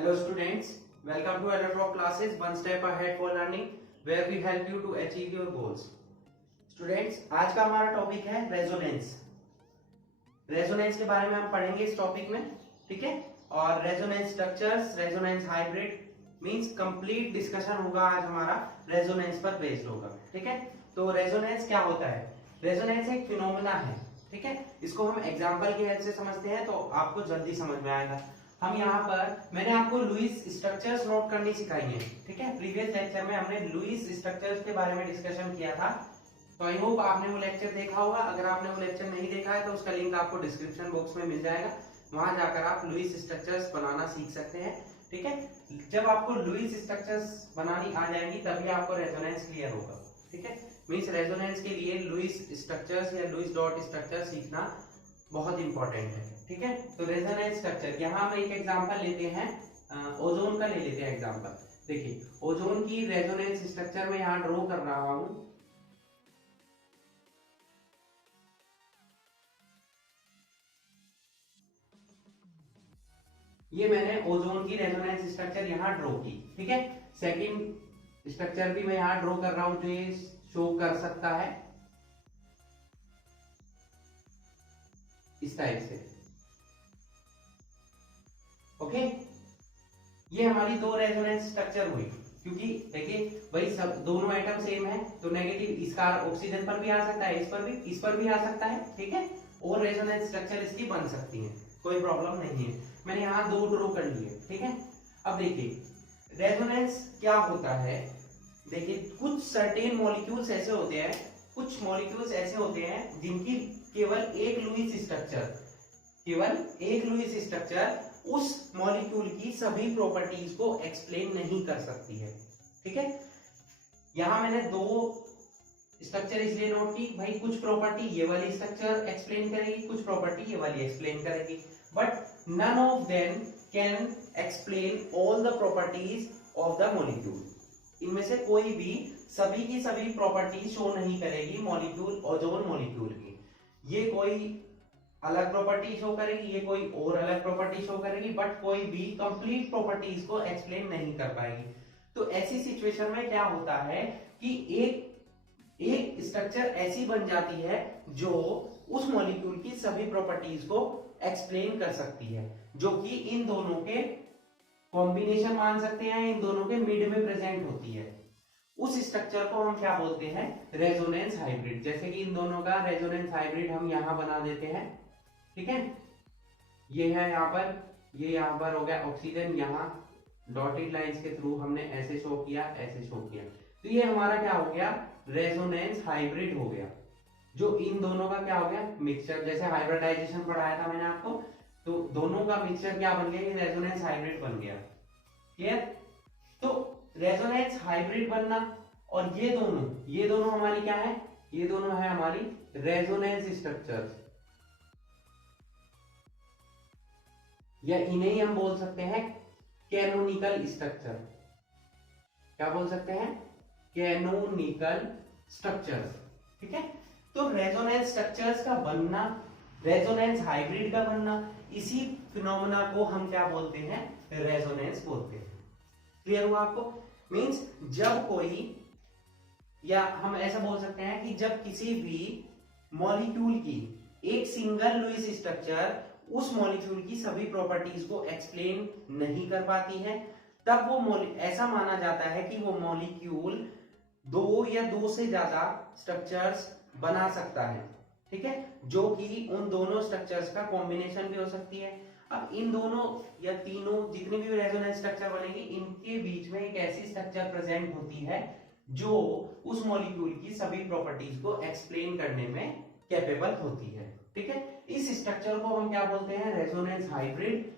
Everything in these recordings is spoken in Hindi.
Hello students, welcome to Electro classes one step ahead for learning where we help you to achieve your goals. Students, आज का हमारा टॉपिक है रेजोनेंस। रेजोनेंस के बारे में हम पढ़ेंगे इस टॉपिक में, ठीक है। और resonance structures, resonance hybrid means complete discussion होगा आज हमारा रेजोनेंस पर बेस्ड होगा, ठीक है। तो रेजोनेंस क्या होता है? रेजोनेंस एक फिनोमेना है, ठीक है। इसको हम एग्जांपल की हेल्प से समझते हैं तो आपको जल्दी समझ में आएगा। हम यहाँ पर मैंने आपको लुईस स्ट्रक्चर्स नोट करनी सिखाई है, ठीक है। प्रीवियस लेक्चर में हमने लुईस स्ट्रक्चर्स के बारे में डिस्कशन किया था, तो आई होप आपने वो लेक्चर देखा होगा। अगर आपने वो लेक्चर नहीं देखा है तो उसका लिंक आपको डिस्क्रिप्शन बॉक्स में मिल जाएगा, वहां जाकर आप लुईस स्ट्रक्चर्स बनाना सीख सकते हैं, ठीक है। जब आपको लुईस स्ट्रक्चर्स बनानी आ जाएंगी तभी आपको रेजोनेंस क्लियर होगा, ठीक है। मींस रेजोनेंस के लिए लुईस स्ट्रक्चर्स या लुईस डॉट स्ट्रक्चर सीखना बहुत इंपॉर्टेंट है, ठीक है। तो रेजोनेंस स्ट्रक्चर यहाँ हम एक एग्जांपल लेते हैं, ओजोन का ले लेते हैं एग्जांपल। देखिए ओजोन की रेजोनेंस स्ट्रक्चर में यहाँ ड्रॉ कर रहा हूं। ये मैंने ओजोन की रेजोनेंस स्ट्रक्चर यहाँ ड्रॉ की, ठीक है। सेकंड स्ट्रक्चर भी मैं यहाँ ड्रॉ कर रहा हूं जो ये शो कर सकता है इस टाइप से, ओके। ये हमारी दो रेजोनेंस स्ट्रक्चर हुई, क्योंकि देखिए भाई सब दोनों एटम सेम है तो नेगेटिव इसका ऑक्सीजन पर भी आ सकता है, इस पर भी आ सकता है, ठीक है। और रेजोनेंस स्ट्रक्चर इसकी बन सकती है, कोई प्रॉब्लम नहीं है। मैंने यहाँ दो ड्रॉ कर लिए, ठीक है। अब देखिए रेजोनेंस क्या होता है। देखिए कुछ सर्टेन मॉलिक्यूल्स ऐसे होते हैं, कुछ मॉलिक्यूल्स ऐसे होते हैं जिनकी केवल एक लुईस स्ट्रक्चर उस मॉलिक्यूल की सभी प्रॉपर्टीज को एक्सप्लेन नहीं कर सकती है, ठीक है। यहां मैंने दो स्ट्रक्चर इसलिए नोट की, भाई कुछ प्रॉपर्टी ये वाली स्ट्रक्चर एक्सप्लेन करेगी, कुछ प्रॉपर्टी ये वाली एक्सप्लेन करेगी, but none of them can explain all the properties of the molecule. इनमें से कोई भी सभी की सभी प्रॉपर्टीज शो नहीं करेगी मॉलिक्यूल, ओजोन मॉलिक्यूल की। ये कोई अलग प्रॉपर्टी शो करेगी, ये कोई और अलग प्रॉपर्टी शो करेगी, बट कोई भी कंप्लीट प्रॉपर्टीज को एक्सप्लेन नहीं कर पाएगी। तो ऐसी सिचुएशन में क्या होता है कि एक स्ट्रक्चर ऐसी बन जाती है जो उस मॉलिक्यूल की सभी प्रॉपर्टीज को एक्सप्लेन कर सकती है, जो कि इन दोनों के कॉम्बिनेशन मान सकते हैं, इन दोनों के मिड में प्रेजेंट होती है। उस स्ट्रक्चर को हम क्या बोलते हैं? Resonance hybrid. जैसे कि इन दोनों का रेजोनेंस हाइब्रिड हम यहां बना देते हैं, ठीक है। ये है यहाँ पर, ये यहाँ पर हो गया ऑक्सीजन, यहाँ डॉटेड लाइंस के थ्रू हमने ऐसे शो किया, ऐसे शो किया, तो ये हमारा क्या हो गया? रेजोनेंस हाइब्रिड हो गया, जो इन दोनों का क्या हो गया? मिक्सचर। जैसे हाइब्रिडाइजेशन पढ़ाया था मैंने आपको, तो दोनों का मिक्सचर क्या बन गया? ये रेजोनेंस हाइब्रिड बन गया, क्लियर। तो रेजोनेंस हाइब्रिड बनना और ये दोनों हमारी क्या है? ये दोनों है हमारी रेजोनेंस स्ट्रक्चर्स, या इन्हें ही हम बोल सकते हैं कैनोनिकल स्ट्रक्चर। क्या बोल सकते हैं? कैनोनिकल स्ट्रक्चर्स, ठीक है। तो रेजोनेंस स्ट्रक्चर्स का बनना, रेजोनेंस हाइब्रिड का बनना, इसी फिनोमेना को हम क्या बोलते हैं? रेजोनेंस बोलते हैं। क्लियर हुआ आपको? मींस जब कोई, या हम ऐसा बोल सकते हैं कि जब किसी भी मॉलिक्यूल की एक सिंगल लुईस स्ट्रक्चर उस मॉलिक्यूल की सभी प्रॉपर्टीज को एक्सप्लेन नहीं कर पाती है, तब वो ऐसा माना जाता है कि वो मॉलिक्यूल दो या दो से ज्यादा स्ट्रक्चर्स बना सकता है, ठीक है, जो कि उन दोनों स्ट्रक्चर्स का कॉम्बिनेशन भी हो सकती है। अब इन दोनों या तीनों जितने भी रेजोनेंस स्ट्रक्चर बनेगी, इनके बीच में एक ऐसी स्ट्रक्चर प्रेजेंट होती है जो उस मॉलिक्यूल की सभी प्रॉपर्टीज को एक्सप्लेन करने में कैपेबल होती है, ठीक है। इस स्ट्रक्चर को हम क्या बोलते हैं? Resonance hybrid.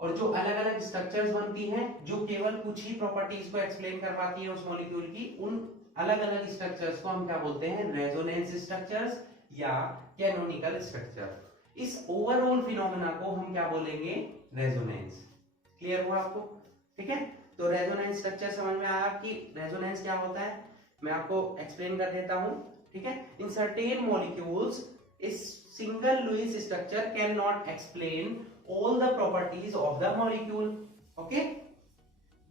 और जो अलग अलग स्ट्रक्चर्स बनती हैं जो केवल कुछ ही प्रॉपर्टीज को एक्सप्लेन कर पाती है उस मॉलिक्यूल की, उन अलग अलग स्ट्रक्चर्स को हम क्या बोलते हैं? रेजोनेंस स्ट्रक्चर्स या कैनोनिकल स्ट्रक्चर। इस ओवरऑल फिनोमेना को हम क्या बोलेंगे? रेजोनेंस। क्लियर हुआ आपको? ठीक है। तो रेजोनेंस स्ट्रक्चर समझ में आया कि रेजोनेंस क्या होता है? मैं आपको एक्सप्लेन कर देता हूं, ठीक है। इन सर्टेन मॉलिक्यूल्स इस single Lewis structure can not explain all the properties of the molecule, Okay,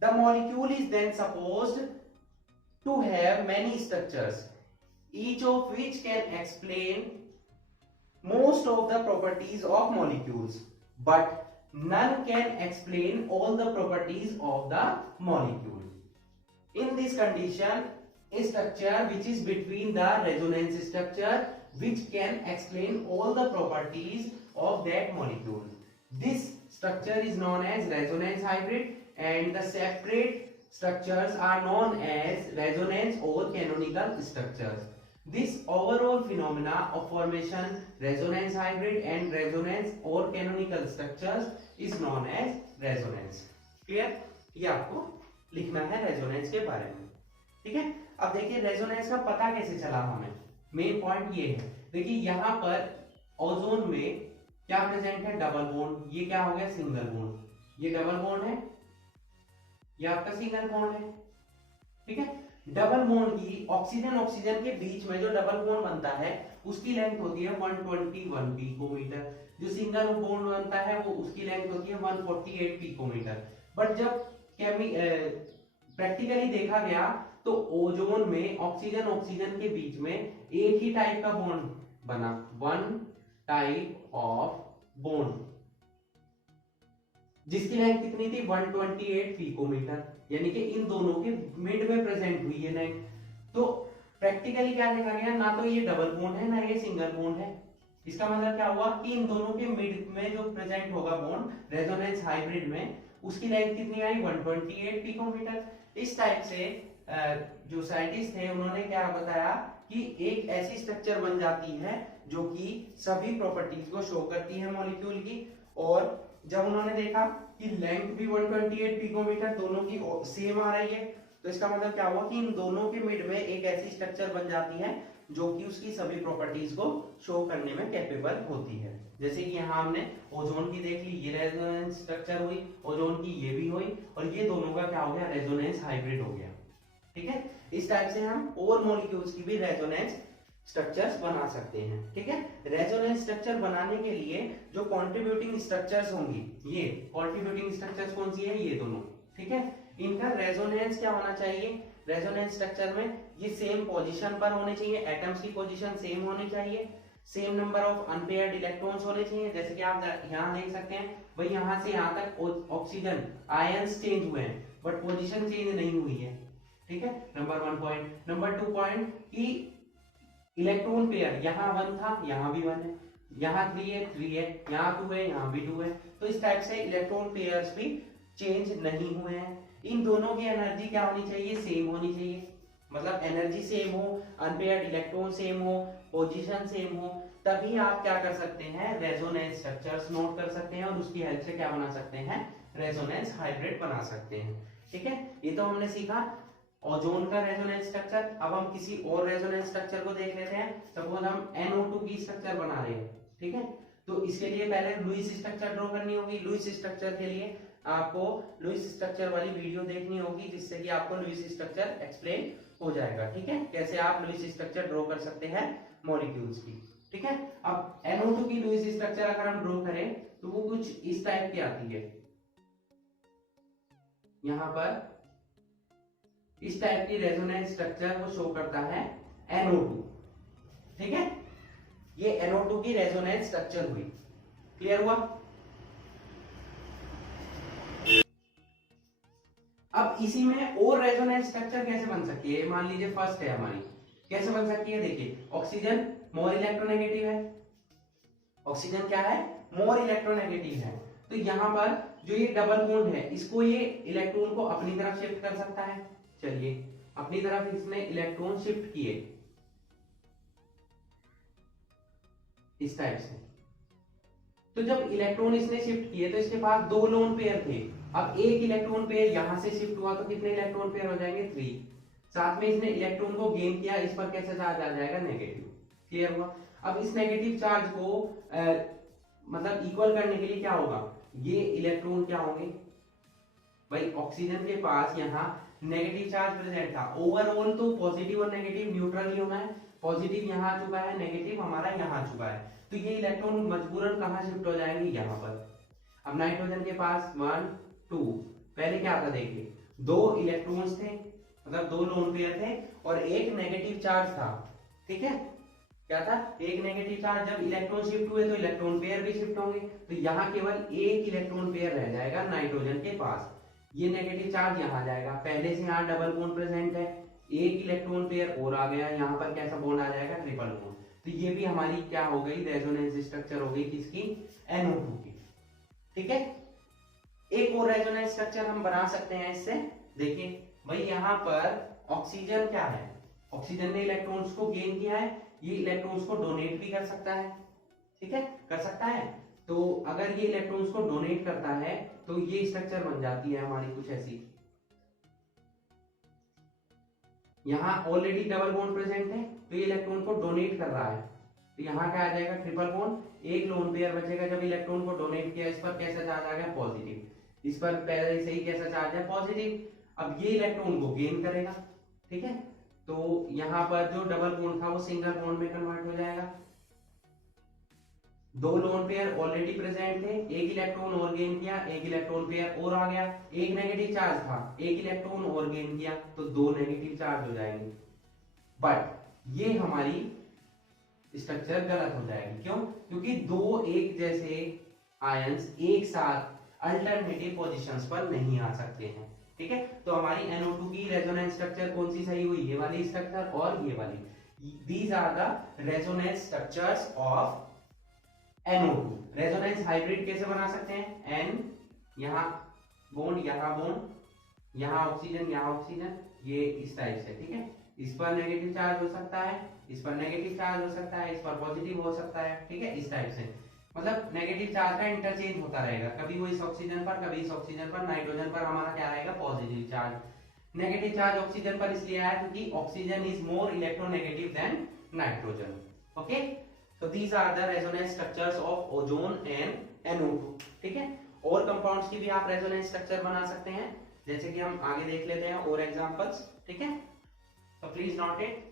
the molecule is then supposed to have many structures, each of which can explain most of the properties of molecules, but none can explain all the properties of the molecule. In this condition, a structure which is between the resonance structure which can explain all the properties of that molecule. This structure is known as resonance hybrid, and the separate structures are known as resonance or canonical structures. This overall phenomena of formation resonance hybrid and resonance or canonical structures is known as resonance. Clear? ये आपको लिखना है रेजोनेंस के बारे में, ठीक है। अब देखिए रेजोनेंस का पता कैसे चला हमें, मेन पॉइंट ये है। देखिए यहाँ पर ओजोन में क्या प्रेजेंट है, डबल बॉन्ड। ये क्या हो गया, सिंगल बॉन्ड। ये डबल बॉन्ड है, ये आपका सिंगल बॉन्ड है, ठीक है। डबल बॉन्ड की ऑक्सीजन ऑक्सीजन के बीच में जो डबल बॉन्ड बनता है उसकी लेंथ होती है 121 पिकोमीटर। जो सिंगल बॉन्ड बनता है वो उसकी लेंथ होती है 148 पिकोमीटर। बट जब प्रैक्टिकली देखा गया तो ओजोन में ऑक्सीजन ऑक्सीजन के बीच में एक ही टाइप का बॉन्ड बना, वन टाइप ऑफ बॉन्ड, जिसकी लेंथ कितनी थी 128 पिकोमीटर, यानी कि इन दोनों के मिड में प्रेजेंट हुई है लेंथ। तो प्रैक्टिकली क्या देखा गया, ना तो ये डबल बॉन्ड है ना ये सिंगल बॉन्ड है। इसका मतलब क्या हुआ कि इन दोनों के मिड में जो प्रेजेंट होगा बॉन्ड रेजोनेंस हाइब्रिड में, उसकी लेंथ कितनी आई 128 पिकोमीटर। इस टाइप से जो साइंटिस्ट थे उन्होंने क्या बताया कि एक ऐसी स्ट्रक्चर बन जाती है जो कि सभी प्रॉपर्टीज को शो करती है मॉलिक्यूल की। और जब उन्होंने देखा कि लेंथ भी 128 पिकोमीटर दोनों की सेम आ रही है, तो इसका मतलब क्या हुआ कि इन दोनों के मिड में एक ऐसी स्ट्रक्चर बन जाती है जो कि उसकी सभी प्रॉपर्टीज को शो करने में कैपेबल होती है। जैसे कि यहाँ हमने ओजोन की देख ली, ये रेजोनेंस स्ट्रक्चर हुई, ओजोन की ये भी हुई, और ये दोनों का क्या हो गया, रेजोनेंस हाइब्रिड हो गया, ठीक है। इस टाइप से हम और मॉलिक्यूल्स की भी रेजोनेंस स्ट्रक्चर्स बना सकते हैं, ठीक है। रेजोनेंस स्ट्रक्चर बनाने के लिए जो कंट्रीब्यूटिंग स्ट्रक्चर्स होंगी, ये कंट्रीब्यूटिंग स्ट्रक्चर्स कौन सी है, ये दोनों, ठीक है। इनका रेजोनेंस क्या होना चाहिए, रेजोनेंस स्ट्रक्चर में ये सेम पोजीशन पर होने चाहिए, एटम्स की पोजीशन सेम होनी चाहिए, same number of unpaired electrons होने चाहिए। जैसे कि आप यहाँ देख सकते हैं भाई, यहाँ से यहाँ तक ऑक्सीजन आयंस चेंज हुए हैं बट पोजीशन चेंज नहीं हुई है, ठीक है। Number 1 point. नंबर 2 पॉइंट कि इलेक्ट्रॉन पेयर यहाँ 1 था, यहाँ भी 1 है, यहाँ 3 है, 3 है, यहाँ 2 है, यहाँ भी 2 है। तो इस टाइप से इलेक्ट्रॉन पेयर्स भी चेंज नहीं हुए हैं। इन दोनों की एनर्जी क्या होनी चाहिए, सेम होनी चाहिए, मतलब एनर्जी सेम हो, अनपेयर्ड इलेक्ट्रॉन सेम हो, पोजीशन सेम हो, तभी आप क्या कर सकते हैं, रेजोनेंस स्ट्रक्चर्स नोट कर सकते हैं और उसकी हेल्प से क्या बना सकते हैं, रेजोनेंस हाइब्रिड बना सकते हैं, ठीक है। ये तो हमने सीखा ओजोन का रेजोनेंस स्ट्रक्चर। अब हम किसी और रेजोनेंस स्ट्रक्चर को देख लेते हैं। सपोज हम NO2 की स्ट्रक्चर बना रहे हैं, ठीक है। तो इसके लिए पहले लुईस स्ट्रक्चर ड्रॉ करनी होगी। लुईस स्ट्रक्चर के लिए आपको लुईस स्ट्रक्चर वाली वीडियो देखनी होगी, जिससे कि आपको लुईस स्ट्रक्चर एक्सप्लेन हो जाएगा, ठीक है, कैसे आप लुईस स्ट्रक्चर ड्रॉ कर सकते हैं मॉलिक्यूल्स की, ठीक है। अब NO2 की लुईस स्ट्रक्चर अगर हम ड्रॉ करें तो वो कुछ इस टाइप की आती है, यहां पर इस टाइप की रेजोनेंस स्ट्रक्चर वो शो करता है NO2, ठीक है। ये NO2 की रेजोनेंस स्ट्रक्चर हुई, क्लियर हुआ। अब इसी में और रेजोनेंस स्ट्रक्चर कैसे बन सकती है, मान लीजिए फर्स्ट है हमारी, कैसे बन सकती है, देखिए ऑक्सीजन मोर इलेक्ट्रोनेगेटिव है, ऑक्सीजन क्या है, मोर इलेक्ट्रोनेगेटिव है। तो यहां पर जो ये डबल बॉन्ड है इसको ये इलेक्ट्रॉन को अपनी तरफ शिफ्ट कर सकता है। चलिए अपनी तरफ इसने इलेक्ट्रॉन शिफ्ट किए इस टाइप से। तो जब इलेक्ट्रॉन इसने शिफ्ट किए तो इसके पास 2 लोन पेयर थे। अब एक इलेक्ट्रॉन पेयर यहां से शिफ्ट हुआ तो कितने इलेक्ट्रॉन पेयर हो जाएंगे, 3। साथ में इसने इलेक्ट्रॉन को गेन किया, इस पर कैसे चार्ज आ जाएगा, नेगेटिव, क्लियर हुआ। अब इस नेगेटिव चार्ज को मतलब इक्वल करने के लिए क्या होगा, ये इलेक्ट्रॉन क्या होंगे भाई, ऑक्सीजन के पास यहाँ नेगेटिव चार्ज प्रेजेंट था। ओवरऑल तो पॉजिटिव और नेगेटिव न्यूट्रल ही होना है, पॉजिटिव यहाँ आ चुका है, नेगेटिव हमारा यहाँ आ चुका है, तो ये इलेक्ट्रॉन मजबूरन कहाँ शिफ्ट हो जाएंगे, यहाँ पर। अब नाइट्रोजन के पास 1 2 पहले क्या था देखिए, दो इलेक्ट्रॉन्स थे, मतलब दो लोन पेयर थे और एक नेगेटिव चार्ज था, ठीक है। क्या था, एक नेगेटिव चार्ज। जब इलेक्ट्रॉन शिफ्ट हुए तो इलेक्ट्रॉन पेयर भी शिफ्ट होंगे, तो यहाँ केवल एक इलेक्ट्रॉन पेयर रह जाएगा नाइट्रोजन के पास। ये नेगेटिव चार्ज यहाँ जाएगा, पहले से यहाँ डबल बॉन्ड प्रेजेंट है, एक इलेक्ट्रॉन पेयर और आ गया, यहाँ पर कैसा बॉन्ड आ जाएगा, ट्रिपल बॉन्ड। तो ये भी हमारी क्या हो गई, रेजोनेंस स्ट्रक्चर हो गई किसकी, NO2 की, ठीक है। एक और रेजोनेंस स्ट्रक्चर हम बना सकते हैं इससे, देखिए भाई यहाँ पर ऑक्सीजन क्या है, ऑक्सीजन ने इलेक्ट्रॉन्स को गेन किया है, ये इलेक्ट्रॉन्स को डोनेट भी कर सकता है, ठीक है, कर सकता है। तो अगर ये इलेक्ट्रॉन्स को डोनेट करता है तो ये स्ट्रक्चर बन जाती है हमारी कुछ ऐसी। यहाँ ऑलरेडी डबल बॉन्ड प्रेजेंट है तो ये इलेक्ट्रॉन को डोनेट कर रहा है, तो यहाँ क्या आ जाएगा, ट्रिपल बॉन्ड, एक लोन पेयर बचेगा। जब इलेक्ट्रॉन को डोनेट किया, इस पर कैसा चार्ज आ गया, पॉजिटिव, इस पर पहले से ही कैसा चार्ज है, पॉजिटिव। अब ये इलेक्ट्रॉन को गेन करेगा, ठीक है, तो यहाँ पर जो डबल बॉन्ड था वो सिंगल बॉन्ड में कन्वर्ट हो जाएगा। दो लोन पेयर ऑलरेडी प्रेजेंट थे, एक इलेक्ट्रॉन और गेन किया, एक इलेक्ट्रॉन पेयर और आ गया, एक नेगेटिव चार्ज था, एक इलेक्ट्रॉन और गेन किया, तो दो नेगेटिव चार्ज हो जाएंगे। बट ये हमारी स्ट्रक्चर गलत हो जाएगी, क्यों, क्योंकि दो एक जैसे आयंस एक साथ अल्टरनेटिव पोजीशंस पर नहीं आ सकते हैं, ठीक है। तो हमारी NO2 की रेजोनेंस स्ट्रक्चर कौन सी सही हुई, ये वाली स्ट्रक्चर और ये वाली। These are the resonance structures of NO2। Resonance hybrid कैसे बना सकते हैं, N यहाँ बॉन्ड, यहाँ बॉन्ड, यहाँ ऑक्सीजन, यहाँ ऑक्सीजन, ये इस टाइप से, ठीक है। इस पर नेगेटिव चार्ज हो सकता है, इस पर नेगेटिव चार्ज हो सकता है, इस पर पॉजिटिव हो सकता है, ठीक है, इस टाइप से। मतलब नेगेटिव चार्ज का इंटरचेंज होता रहेगा, कभी वो इस ऑक्सीजन पर, कभी इस ऑक्सीजन पर। नाइट्रोजन पर हमारा क्या रहेगा, positive charge. Negative charge oxygen पर इसलिए आया क्योंकि oxygen is more electronegative than nitrogen, okay. So these are the resonance structures of ozone and NO2, ठीक है। और कंपाउंड्स की भी आप रेजोनेंस स्ट्रक्चर बना सकते हैं, जैसे कि हम आगे देख लेते हैं और एग्जांपल्स, ठीक है। तो please note it.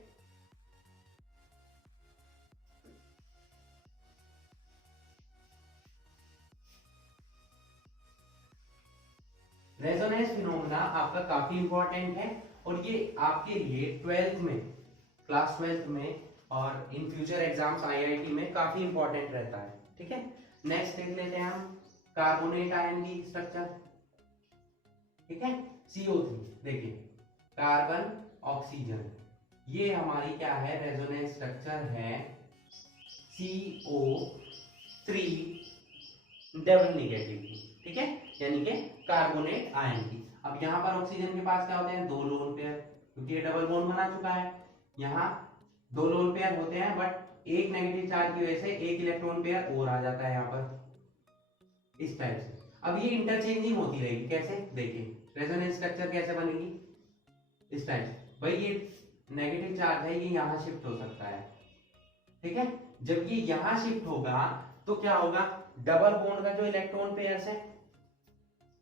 Resonance phenomena आपका काफी इंपॉर्टेंट है और ये आपके लिए 12th में, क्लास 12th में और इन फ्यूचर एग्जाम्स IIT में काफी इंपॉर्टेंट रहता है, ठीक है। नेक्स्ट देख लेते हैं हम कार्बोनेट आयन की स्ट्रक्चर, ठीक है। CO3, देखिए कार्बन ऑक्सीजन, ये हमारी क्या है, रेजोनेंस स्ट्रक्चर है CO3 डबल नेगेटिव की, ठीक है, यानी कि कार्बोनेट आयन की। अब यहाँ पर ऑक्सीजन के पास क्या होते हैं, दो लोन पेयर, क्योंकि ये डबल बॉन्ड बना चुका है। यहाँ दो लोन पेयर होते हैं, बट एक नेगेटिव चार्ज की वजह से एक इलेक्ट्रॉन पेयर और आ जाता है यहाँ पर, इस टाइप से। अब ये इंटरचेंजिंग होती रहेगी, कैसे, देखिए रेजोनेंस स्ट्रक्चर कैसे बनेगी, इस टाइप से। भाई ये नेगेटिव चार्ज है, ये यहाँ शिफ्ट हो सकता है, ठीक है। जब ये यहाँ शिफ्ट होगा तो क्या होगा, डबल बॉन्ड का जो इलेक्ट्रॉन पेयर्स है,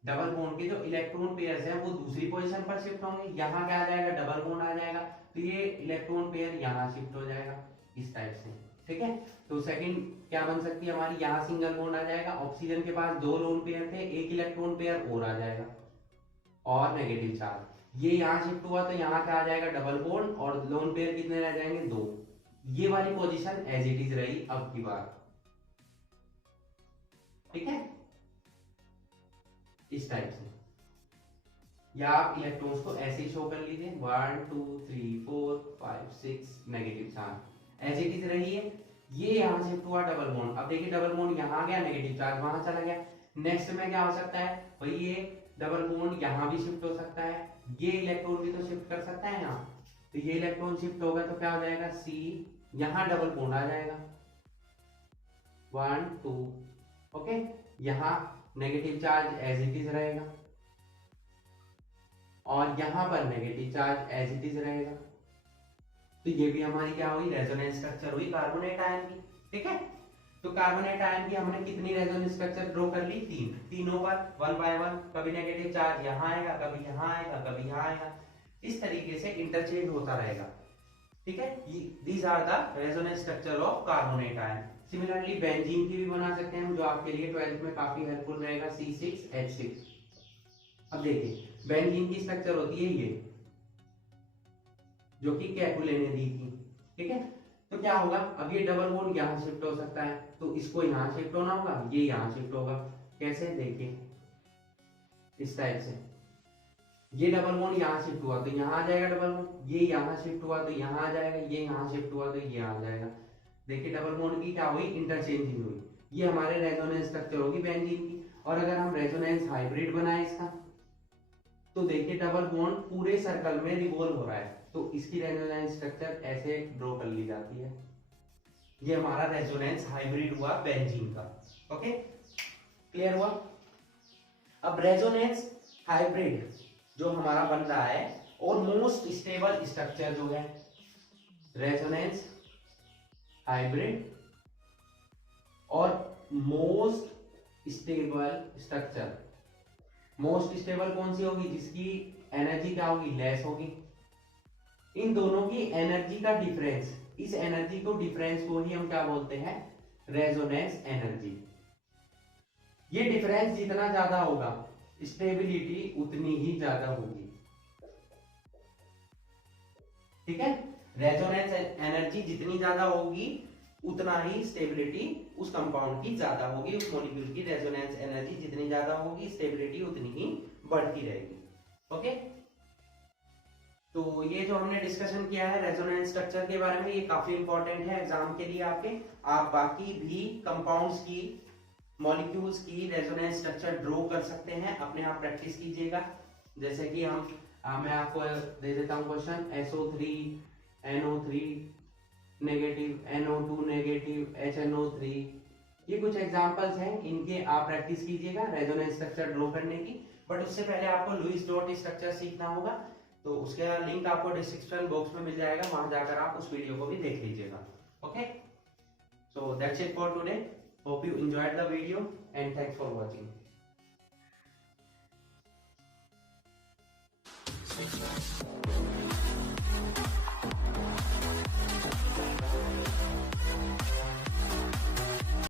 डबल बॉन्ड के जो इलेक्ट्रॉन पेयर्स हैं वो दूसरी पोजीशन पर शिफ्ट होंगे, यहाँ क्या आ जाएगा, डबल बॉन्ड आ जाएगा, तो ये इलेक्ट्रॉन पेयर यहाँ शिफ्ट हो जाएगा, इस टाइप से, ठीक है। तो सेकंड क्या बन सकती है हमारी, यहाँ सिंगल बॉन्ड आ जाएगा, ऑक्सीजन के पास दो लोन पेयर थे, एक इलेक्ट्रॉन पेयर और आ जाएगा और नेगेटिव चार्ज, ये यहाँ शिफ्ट हुआ तो यहाँ क्या आ जाएगा, डबल बॉन्ड, और लोन पेयर कितने रह जाएंगे, दो। ये वाली पोजीशन एज इट इज रही अब की बार, ठीक है, इस टाइप से। या आप इलेक्ट्रॉन्स को ऐसे शो कर लीजिए, 1 2 3 4 5 6 negative charge as it is रही है। ये यहाँ शिफ्ट हुआ डबल बॉन्ड, अब देखिए डबल बॉन्ड यहाँ आ गया, नेगेटिव चार्ज वहां चला गया। नेक्स्ट में क्या हो सकता है भाई, ये डबल बॉन्ड यहाँ भी शिफ्ट हो सकता है, ये इलेक्ट्रॉन भी तो शिफ्ट कर सकता है यहाँ, तो ये इलेक्ट्रॉन शिफ्ट होगा तो क्या हो जाएगा, C, यहाँ डबल बॉन्ड आ जाएगा 1 2, ओके। यहाँ negative charge as it is रहेगा और यहाँ पर negative charge as it is रहेगा, तो ये भी हमारी क्या हुई, रेजोनेंस स्ट्रक्चर हुई कार्बोनेट आयन की, ठीक है। तो कार्बोनेट आयन की हमने कितनी रेजोनेंस स्ट्रक्चर ड्रॉ कर ली, तीनों पर 1 बाय 1, कभी नेगेटिव चार्ज यहाँ आएगा, कभी यहाँ आएगा, कभी यहाँ आएगा, इस तरीके से इंटरचेंज होता रहेगा, ठीक है। These are the resonance structure of carbonate ion. Similarly benzene की भी बना सकते हैं हम, जो आपके लिए 12th में काफी हेल्पफुल रहेगा, C6H6। अब देखिए बेंजीन की स्ट्रक्चर होती है ये, जो कि केकुले ने दी थी, ठीक है। तो क्या होगा, अब ये डबल बॉन्ड यहाँ शिफ्ट हो सकता है, तो इसको यहाँ शिफ्ट होना होगा, ये यहाँ शिफ्ट होगा। कैसे, देखिए इस टाइप से, ये डबल बॉन्ड यहाँ शिफ्ट हुआ तो यहाँ आ जाएगा डबल बॉन्ड, ये यहाँ शिफ्ट हुआ तो यहाँ आ जाएगा, ये यहाँ शिफ्ट हुआ तो ये आ जाएगा। देखिए डबल बॉन्ड की क्या हुई, इंटरचेंजिंग हुई। ये हमारे रेजोनेंस स्ट्रक्चर होगी बेंजीन की। और अगर हम रेजोनेंस हाइब्रिड बनाए इसका, तो देखिए डबल बॉन्ड पूरे सर्कल में रिवॉल्व हो रहा है, तो इसकी रेजोनेंस स्ट्रक्चर ऐसे ड्रॉ कर ली जाती है। ये हमारा रेजोनेंस हाइब्रिड हुआ बेंजीन का। ओके, क्लियर हुआ। अब रेजोनेंस हाइब्रिड जो हमारा बन रहा है, और मोस्ट स्टेबल स्ट्रक्चर जो है रेजोनेंस हाइब्रिड, और most stable structure. Most stable कौन सी होगी, जिसकी एनर्जी क्या होगी, लेस होगी। इन दोनों की एनर्जी का डिफरेंस, इस एनर्जी को डिफरेंस को ही हम क्या बोलते हैं, रेजोनेंस एनर्जी। ये डिफरेंस जितना ज्यादा होगा, स्टेबिलिटी उतनी ही ज्यादा होगी, ठीक है। रेजोनेंस एनर्जी जितनी ज्यादा होगी, उतना ही स्टेबिलिटी उस कंपाउंड की ज्यादा होगी, उस मॉलिक्यूल की रेजोनेंस एनर्जी जितनी ज्यादा होगी, स्टेबिलिटी उतनी ही बढ़ती रहेगी। ओके, तो ये जो हमने डिस्कशन किया है रेजोनेंस स्ट्रक्चर के बारे में, ये काफी इंपॉर्टेंट है एग्जाम के लिए आपके। आप बाकी भी कंपाउंड्स की, मॉलिक्यूल्स की रेजोनेंस स्ट्रक्चर ड्रॉ कर सकते हैं, अपने आप प्रैक्टिस कीजिएगा। जैसे कि मैं आपको दे देता हूं question, SO3 NO3 negative, NO2 negative, HNO3, ये कुछ एग्जांपल्स हैं, इनके आप प्रैक्टिस कीजिएगा रेजोनेंस स्ट्रक्चर ड्रॉ करने की। बट उससे पहले आपको लुईस डॉट स्ट्रक्चर सीखना होगा, तो उसका लिंक आपको डिस्क्रिप्शन बॉक्स में मिल जाएगा, वहां जाकर आप उस वीडियो को भी देख लीजिएगा। Okay, so that's it for today. Hope you enjoyed the video and thanks for watching.